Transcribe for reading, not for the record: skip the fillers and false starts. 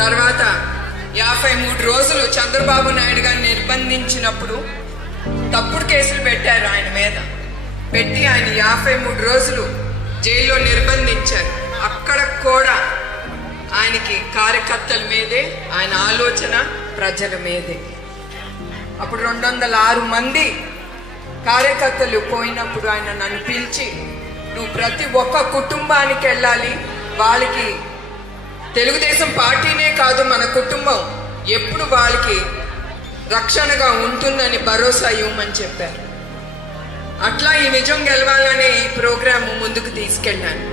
తర్వాత 53 రోజులు చంద్రబాబు నాయుడు గారిని నిర్బంధించినప్పుడు తప్పుడు కేసులు పెట్టారు ఆయన మీద. పెట్టి ఆయన 53 రోజులు జైల్లో నిర్బంధించారు. అక్కడ కూడా ఆయనకి కార్యకర్తల మీదే, ఆయన ఆలోచన ప్రజల మీదే. అప్పుడు 206 మంది కార్యకర్తలు పోయినప్పుడు ఆయన నన్ను పిలిచి, నువ్వు ప్రతి ఒక్క కుటుంబానికి వెళ్ళాలి, వాళ్ళకి తెలుగుదేశం పార్టీనే కాదు మన కుటుంబం ఎప్పుడు వాళ్ళకి రక్షణగా ఉంటుందని భరోసా ఇవ్వమని చెప్పారు. అట్లా ఈ నిజం గెలవాలనే ఈ ప్రోగ్రాము ముందుకు తీసుకెళ్ళాను.